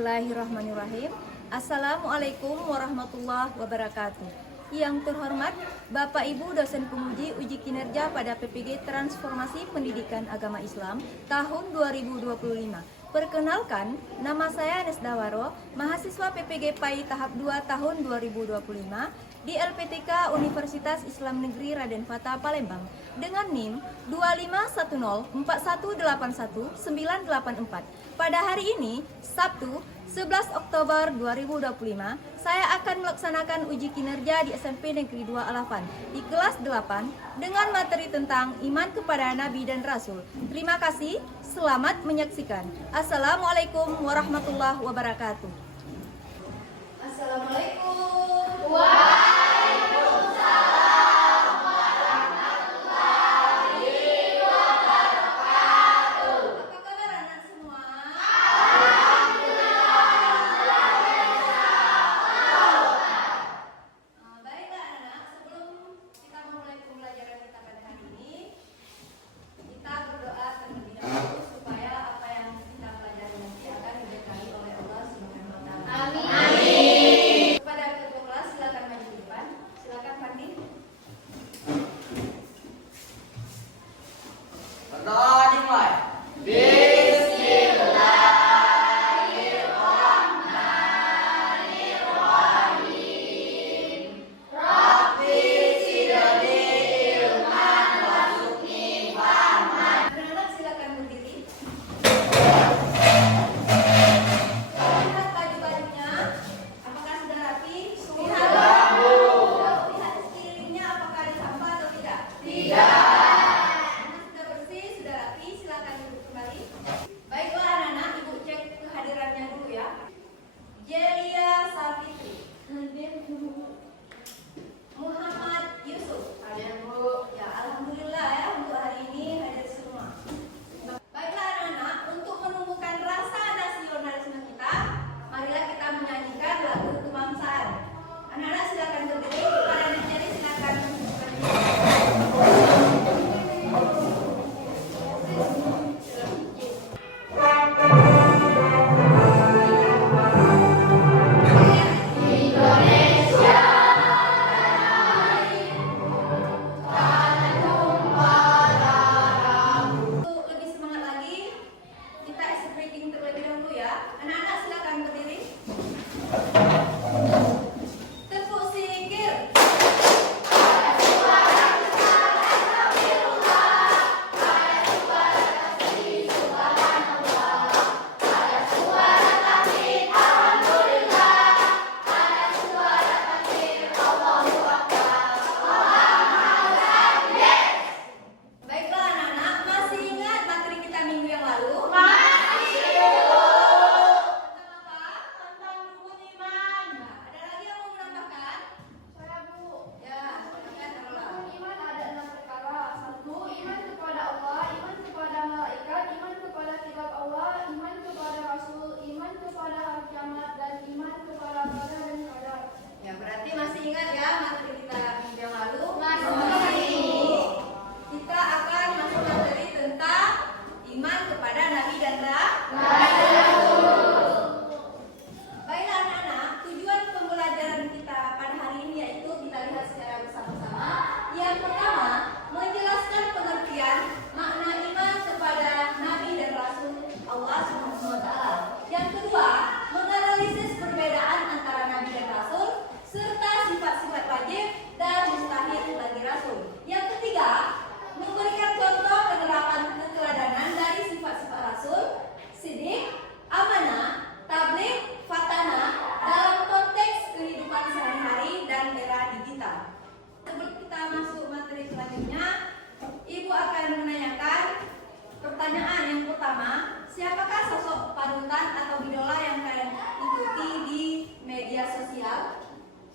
Bismillahirrahmanirrahim. Assalamualaikum warahmatullahi wabarakatuh. Yang terhormat Bapak Ibu dosen penguji uji kinerja pada PPG Transformasi Pendidikan Agama Islam tahun 2025. Perkenalkan, nama saya Nesda Waro, mahasiswa PPG PAI tahap 2 tahun 2025 di LPTK Universitas Islam Negeri Raden Fata Palembang dengan NIM 251041819984. Pada hari ini, Sabtu 11 Oktober 2025, saya akan melaksanakan uji kinerja di SMP Negeri 2 Alafan di kelas 8 dengan materi tentang iman kepada Nabi dan Rasul. Terima kasih, selamat menyaksikan. Assalamualaikum warahmatullahi wabarakatuh. Assalamualaikum.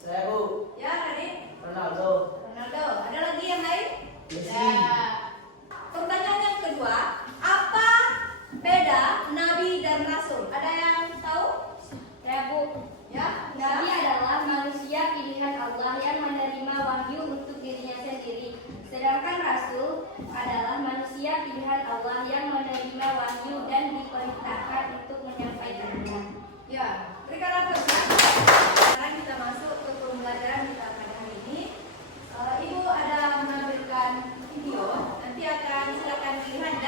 Saya Bu. Ya, Radit. Ronaldo. Ada lagi yang lain? Messi. Ya. Pertanyaan yang kedua, apa beda Nabi dan Rasul? Ada yang tahu? Ya Bu, Ya. Nabi adalah manusia pilihan Allah yang menerima wahyu untuk dirinya sendiri. Sedangkan Rasul adalah manusia pilihan Allah yang menerima wahyu dan diperintahkan untuk menyampaikannya. Ya.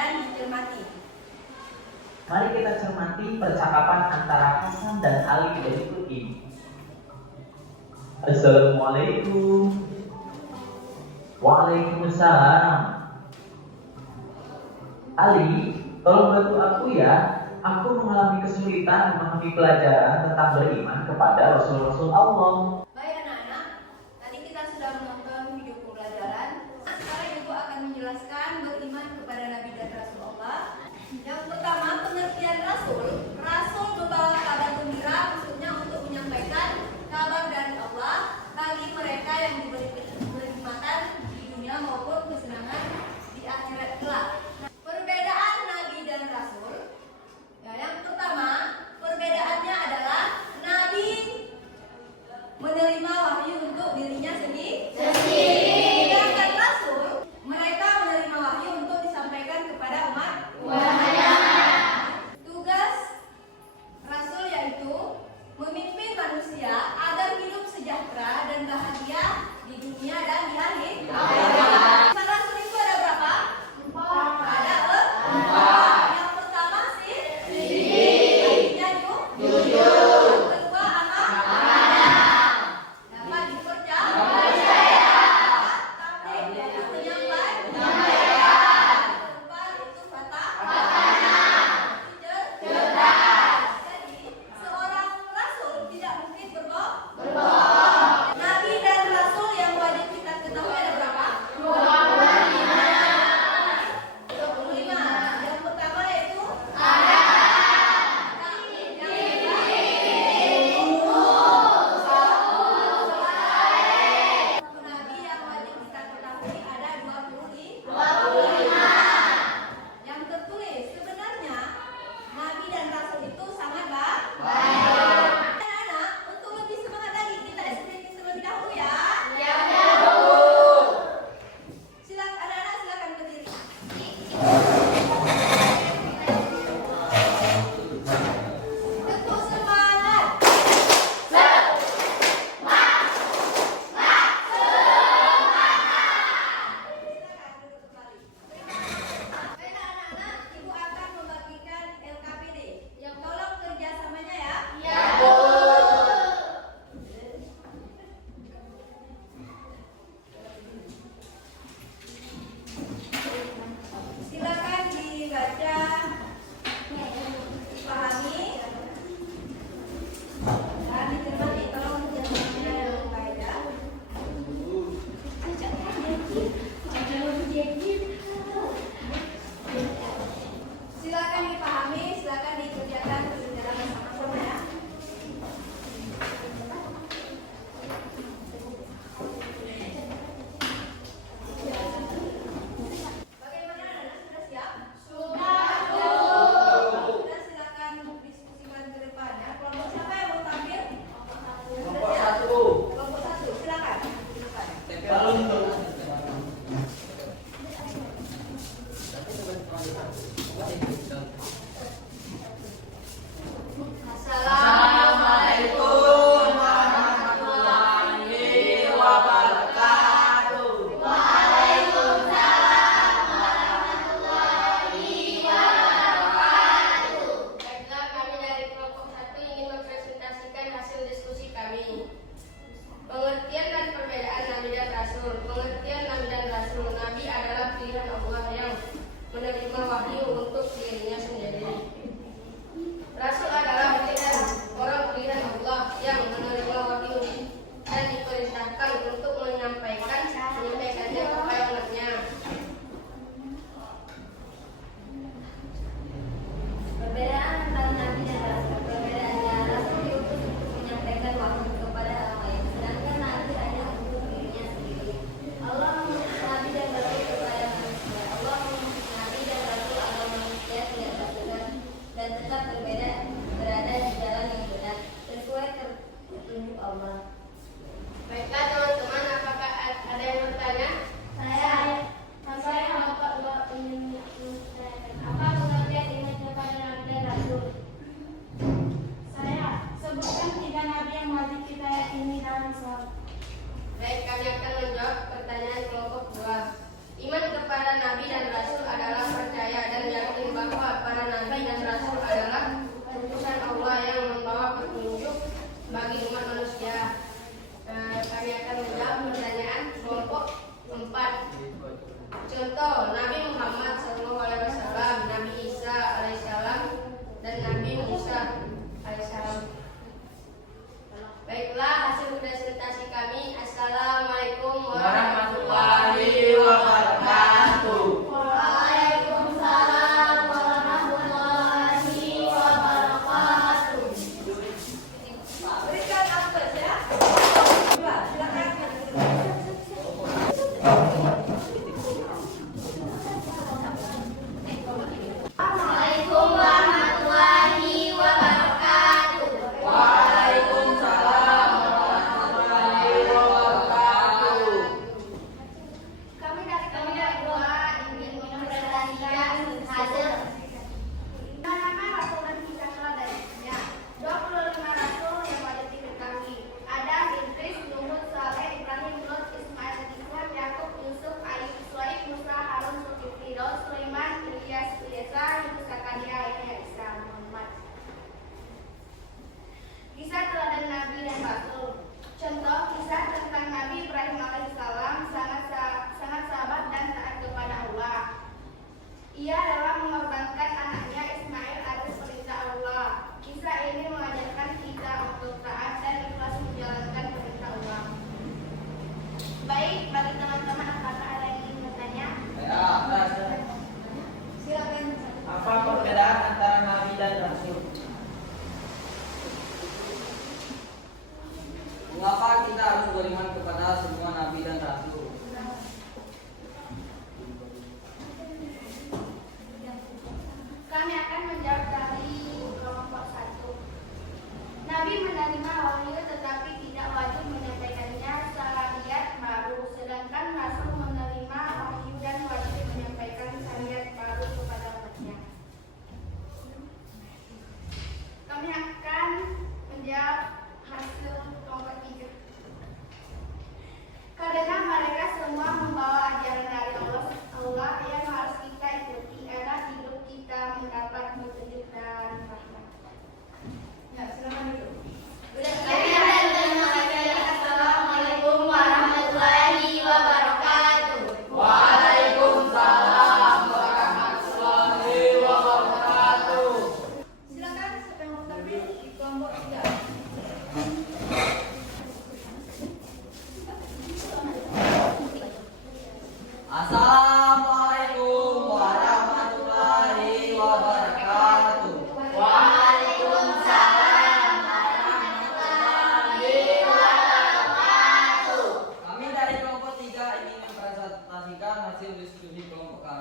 dan dicermati. Mari kita cermati percakapan antara Hasan dan Ali berikut ini. Assalamualaikum. Waalaikumsalam. Ali, tolong bantu aku ya. Aku mengalami kesulitan memahami pelajaran tentang beriman kepada Rasul-Rasul Allah. Baik anak-anak, tadi kita sudah menonton video pembelajaran. Sekarang ibu akan menjelaskan beriman kepada Nabi dan Rasul Allah. Yang pertama, pengertian Rasul. Rasul membawa kabar gembira, maksudnya untuk menyampaikan kabar dari Allah bagi mereka yang diberi kenikmatan di dunia maupun kesenangan di akhirat kelak. Perbedaan Nabi dan Rasul. Ya, yang pertama, perbedaannya adalah Nabi menerima wahyu untuk dirinya sendiri. Sedangkan Rasul, mereka menerima wahyu untuk disampaikan kepada umat.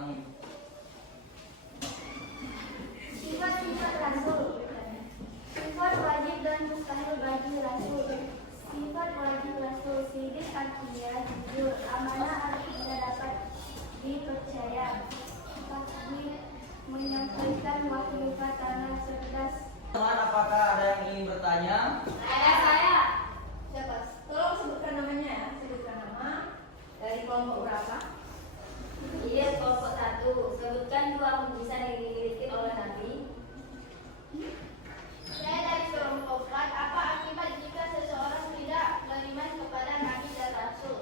kami. Sifat-sifat Rasul. Sifat wajib dan mustahil bagi Rasul. Sifat wajib Rasul: sidik artinya jujur, amanah artinya dapat dipercaya, tasbih menyampaikan wahyu katana cerdas. Teman, apakah ada yang ingin bertanya? Saya. Siapa? Tolong sebutkan namanya ya. Sebutkan nama dari kelompok berapa? Iya, kelompok 1. Sebutkan 2 mukjizat yang dimiliki oleh Nabi. Saya dari kelompok 4. Apa akibat jika seseorang tidak beriman kepada Nabi dan Rasul?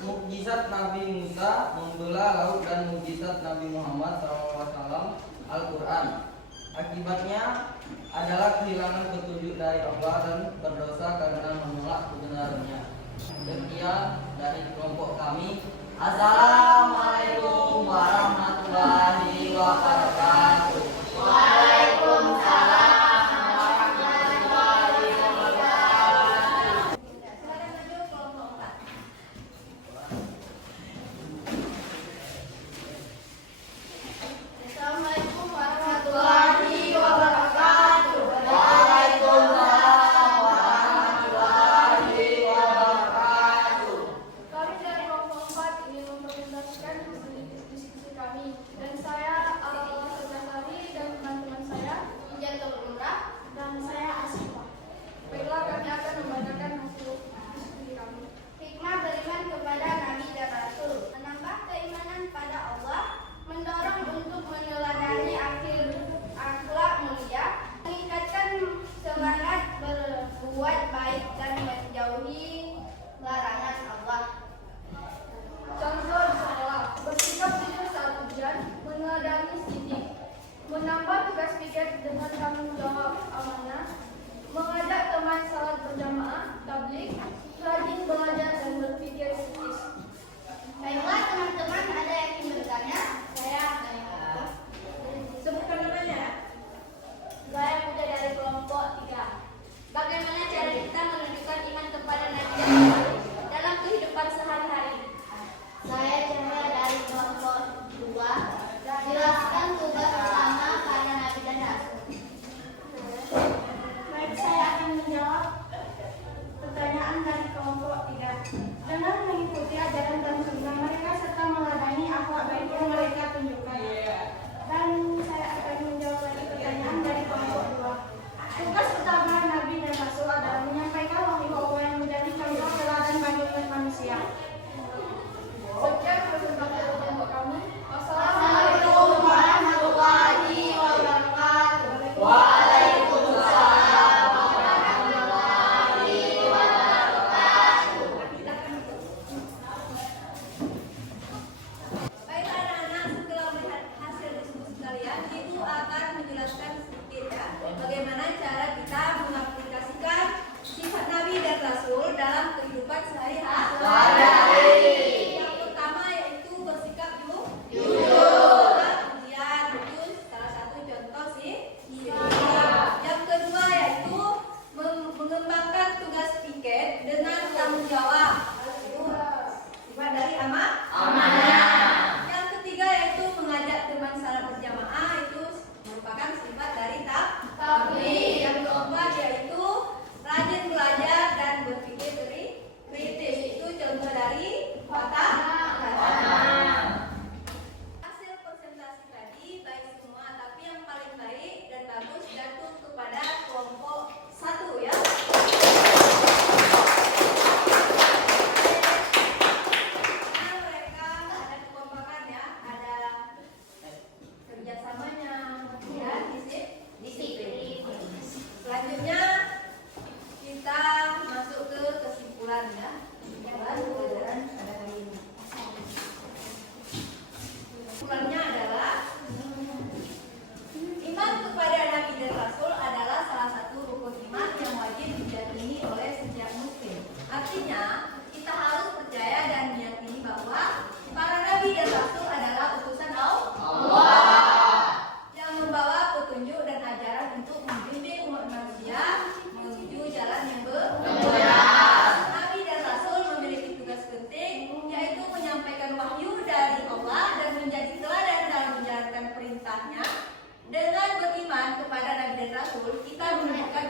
Mukjizat Nabi Musa membelah laut dan mukjizat Nabi Muhammad SAW Al-Quran. Akibatnya adalah kehilangan petunjuk dari Allah dan berdosa karena menolak kebenarannya. Sekian dari kelompok kami. Assalamualaikum warahmatullahi wabarakatuh. Silakan maju kelompok 4. Assalamualaikum warahmatullahi wabarakatuh. Waalaikumsalam warahmatullahi wabarakatuh. Kami dari kelompok 4 ingin mempresentasikan sedikit diskusi kami. Dan saya Sari dan teman-teman saya Injatul Umrah dan saya Asifah. Baiklah, kami akan membacakan hasil diskusi kami. Hikmah beriman kepada Nabi dan Rasul: menambah keimanan pada Allah, mendorong untuk meneladani akhlak mulia, meningkatkan semangat berbuat baik dan menjauhi larangan Allah. Contoh di sekolah: bersikap jujur saat ujian, meneladani sidik, menambah tugas piket dengan tanggung jawab amanah, mengajak teman salat berjamaah, tablik, rajin belajar dan berpikir kritis. Baiklah teman-teman, ada yang ingin bertanya? Saya. Sebutkan namanya. Saya Puja dari kelompok 3. Bagaimana cara kita menunjukkan iman kepada Nabi dan Rasul dalam kehidupan sehari-hari? Saya Cahaya dari kelompok 2. Jelaskan tugas utama pada Nabi dan Rasul. Baik, saya akan menjawab pertanyaan dari kelompok 3. Dengan mengikuti ajaran dan sunnah mereka serta meladani akhlak baik yang mereka tunjukkan. Dan saya akan menjawab lagi pertanyaan dari kelompok 2. Tugas utama Nabi dan Rasul adalah menyampaikan wahyu Allah yang menjadi contoh teladan bagi umat manusia. Sekian presentasi dari kelompok kami. Wassalamualaikum warahmatullahi wabarakatuh. Waalaikumsalam warahmatullahi wabarakatuh. Baiklah anak-anak, setelah melihat hasil diskusi kalian, Ibu akan menjelaskan sedikit ya bagaimana cara kita mengaplikasikan sifat Nabi dan Rasul dalam kehidupan sehari-hari. Yang pertama yaitu bersikap jujur. Kemudian itu salah satu contoh sih. Yang kedua yaitu mengembangkan tugas piket dengan tanggung jawab. Itu sifat dari amanah. Yang ketiga yaitu mengajak teman salat berjamaah, itu merupakan sifat dari tabligh. Yang keempat yaitu rajin belajar dan berpikir kritis, itu contoh dari watak. Hasil presentasi tadi baik semua, tapi yang paling baik dan bagus jatuh kepada kelompok 1 ya. Karena mereka ada kekompakan ya, ada kerjasamanya, ya, disiplin. Selanjutnya kita masuk ke kesimpulan ya. Pelajaran pada hari ini. Kesimpulannya adalah iman kepada Nabi dan Rasul adalah salah satu rukun iman yang wajib diyakini oleh setiap muslim. Artinya, kita harus percaya dan meyakini bahwa para Nabi dan Rasul adalah utusan Allah yang membawa petunjuk dan ajaran untuk membimbing umat manusia menuju jalan yang benar. Nabi dan Rasul memiliki tugas penting, yaitu menyampaikan wahyu dari Allah Dengan beriman kepada Nabi dan Rasul, kita menunjukkan